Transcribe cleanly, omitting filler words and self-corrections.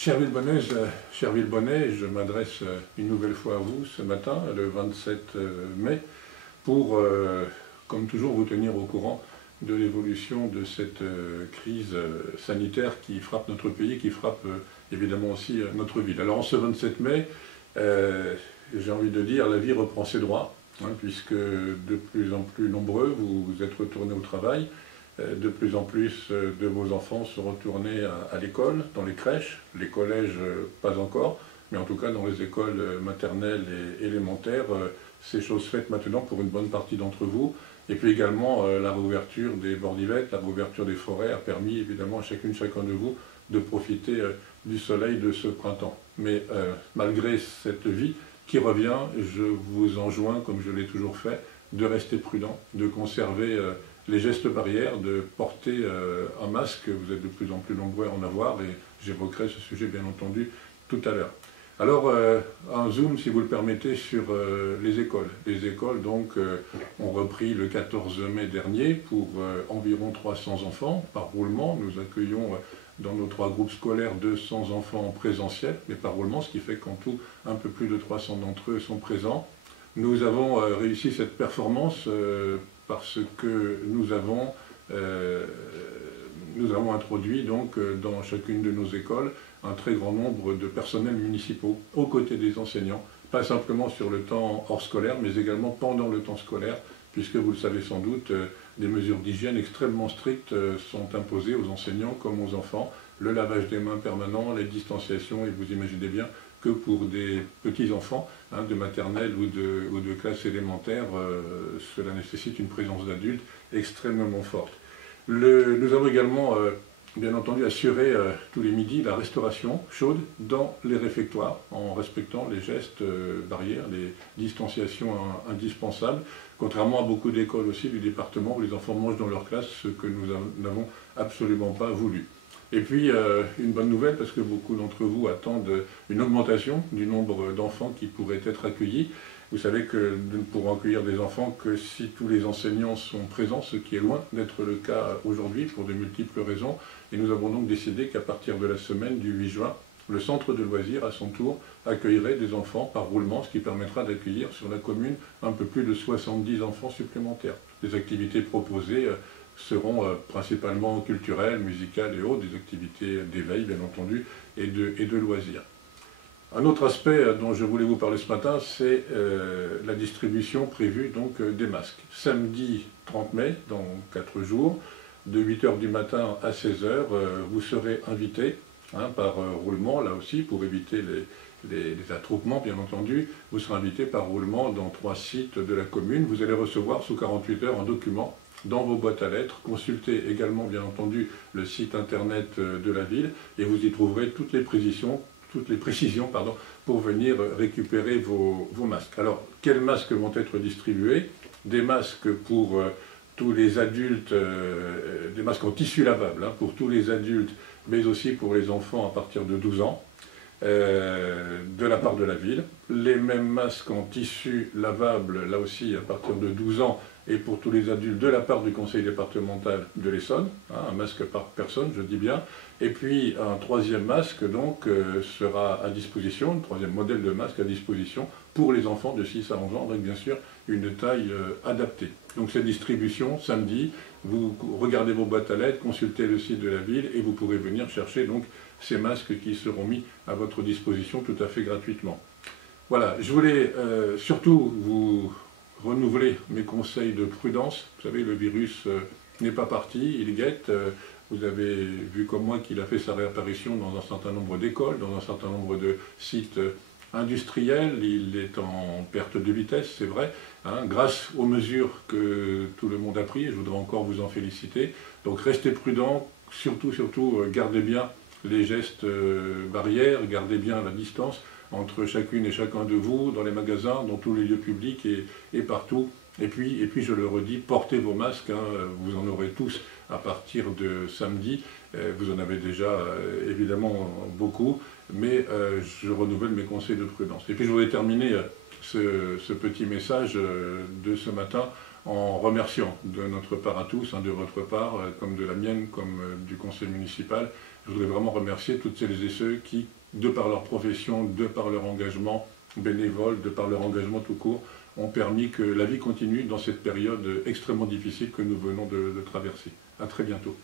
Cher Villebonnet, je m'adresse une nouvelle fois à vous ce matin, le 27 mai, pour, comme toujours, vous tenir au courant de l'évolution de cette crise sanitaire qui frappe notre pays, qui frappe évidemment aussi notre ville. Alors en ce 27 mai, j'ai envie de dire, la vie reprend ses droits, puisque de plus en plus nombreux, vous êtes retournés au travail. De plus en plus de vos enfants sont retournés à l'école, dans les crèches, les collèges pas encore, mais en tout cas dans les écoles maternelles et élémentaires, c'est chose faite maintenant pour une bonne partie d'entre vous. Et puis également la réouverture des bordivettes, la réouverture des forêts a permis évidemment à chacun de vous de profiter du soleil de ce printemps. Mais malgré cette vie qui revient, je vous enjoins, comme je l'ai toujours fait, de rester prudent, de conserver les gestes barrières, de porter un masque. Vous êtes de plus en plus nombreux à en avoir et j'évoquerai ce sujet bien entendu tout à l'heure. Alors, un zoom, si vous le permettez, sur les écoles. Les écoles, donc, ont repris le 14 mai dernier pour environ 300 enfants par roulement. Nous accueillons dans nos 3 groupes scolaires 200 enfants en présentiel, mais par roulement, ce qui fait qu'en tout, un peu plus de 300 d'entre eux sont présents. Nous avons réussi cette performance parce que nous avons introduit donc dans chacune de nos écoles un très grand nombre de personnels municipaux aux côtés des enseignants, pas simplement sur le temps hors scolaire, mais également pendant le temps scolaire, puisque vous le savez sans doute, des mesures d'hygiène extrêmement strictes sont imposées aux enseignants comme aux enfants, le lavage des mains permanent, les distanciations, et vous imaginez bien que pour des petits-enfants de maternelle ou de classe élémentaire, cela nécessite une présence d'adultes extrêmement forte. Nous avons également, bien entendu, assuré tous les midis la restauration chaude dans les réfectoires, en respectant les gestes barrières, les distanciations indispensables, contrairement à beaucoup d'écoles aussi du département où les enfants mangent dans leur classe, ce que nous n'avons absolument pas voulu. Et puis, une bonne nouvelle, parce que beaucoup d'entre vous attendent une augmentation du nombre d'enfants qui pourraient être accueillis. Vous savez que nous ne pourrons accueillir des enfants que si tous les enseignants sont présents, ce qui est loin d'être le cas aujourd'hui pour de multiples raisons. Et nous avons donc décidé qu'à partir de la semaine du 8 juin, le centre de loisirs, à son tour, accueillerait des enfants par roulement, ce qui permettra d'accueillir sur la commune un peu plus de 70 enfants supplémentaires. Les activités proposées seront principalement culturelles, musicales et autres, des activités d'éveil bien entendu et de loisirs. Un autre aspect dont je voulais vous parler ce matin, c'est la distribution prévue donc, des masques. Samedi 30 mai, dans 4 jours, de 8 h du matin à 16 h, vous serez invités par roulement, là aussi, pour éviter les attroupements, bien entendu. Vous serez invités par roulement dans 3 sites de la commune. Vous allez recevoir sous 48 heures un document dans vos boîtes à lettres. Consultez également, bien entendu, le site internet de la ville et vous y trouverez toutes les précisions pour venir récupérer vos masques. Alors, quels masques vont être distribués? Des masques pour tous les adultes, des masques en tissu lavable pour tous les adultes, mais aussi pour les enfants à partir de 12 ans, de la part de la ville. Les mêmes masques en tissu lavable, là aussi à partir de 12 ans, et pour tous les adultes de la part du conseil départemental de l'Essonne, un masque par personne, je dis bien. Et puis un troisième masque donc sera à disposition, un troisième modèle de masque à disposition pour les enfants de 6 à 11 ans, avec bien sûr une taille adaptée. Donc cette distribution samedi, vous regardez vos boîtes à lettres, consultez le site de la ville et vous pourrez venir chercher donc ces masques qui seront mis à votre disposition tout à fait gratuitement. Voilà, je voulais surtout vous renouveler mes conseils de prudence. Vous savez, le virus n'est pas parti, il guette. Vous avez vu comme moi qu'il a fait sa réapparition dans un certain nombre d'écoles, dans un certain nombre de sites industriels. Il est en perte de vitesse, c'est vrai, grâce aux mesures que tout le monde a prises. Je voudrais encore vous en féliciter. Donc restez prudents, surtout, gardez bien les gestes barrières, gardez bien la distance entre chacune et chacun de vous, dans les magasins, dans tous les lieux publics et partout. Et puis, je le redis, portez vos masques, vous en aurez tous à partir de samedi. Vous en avez déjà évidemment beaucoup, mais je renouvelle mes conseils de prudence. Et puis je voudrais terminer ce petit message de ce matin en remerciant de notre part à tous, de votre part, comme de la mienne, comme du conseil municipal. Je voudrais vraiment remercier toutes celles et ceux qui, de par leur profession, de par leur engagement bénévole, de par leur engagement tout court, ont permis que la vie continue dans cette période extrêmement difficile que nous venons de traverser. À très bientôt.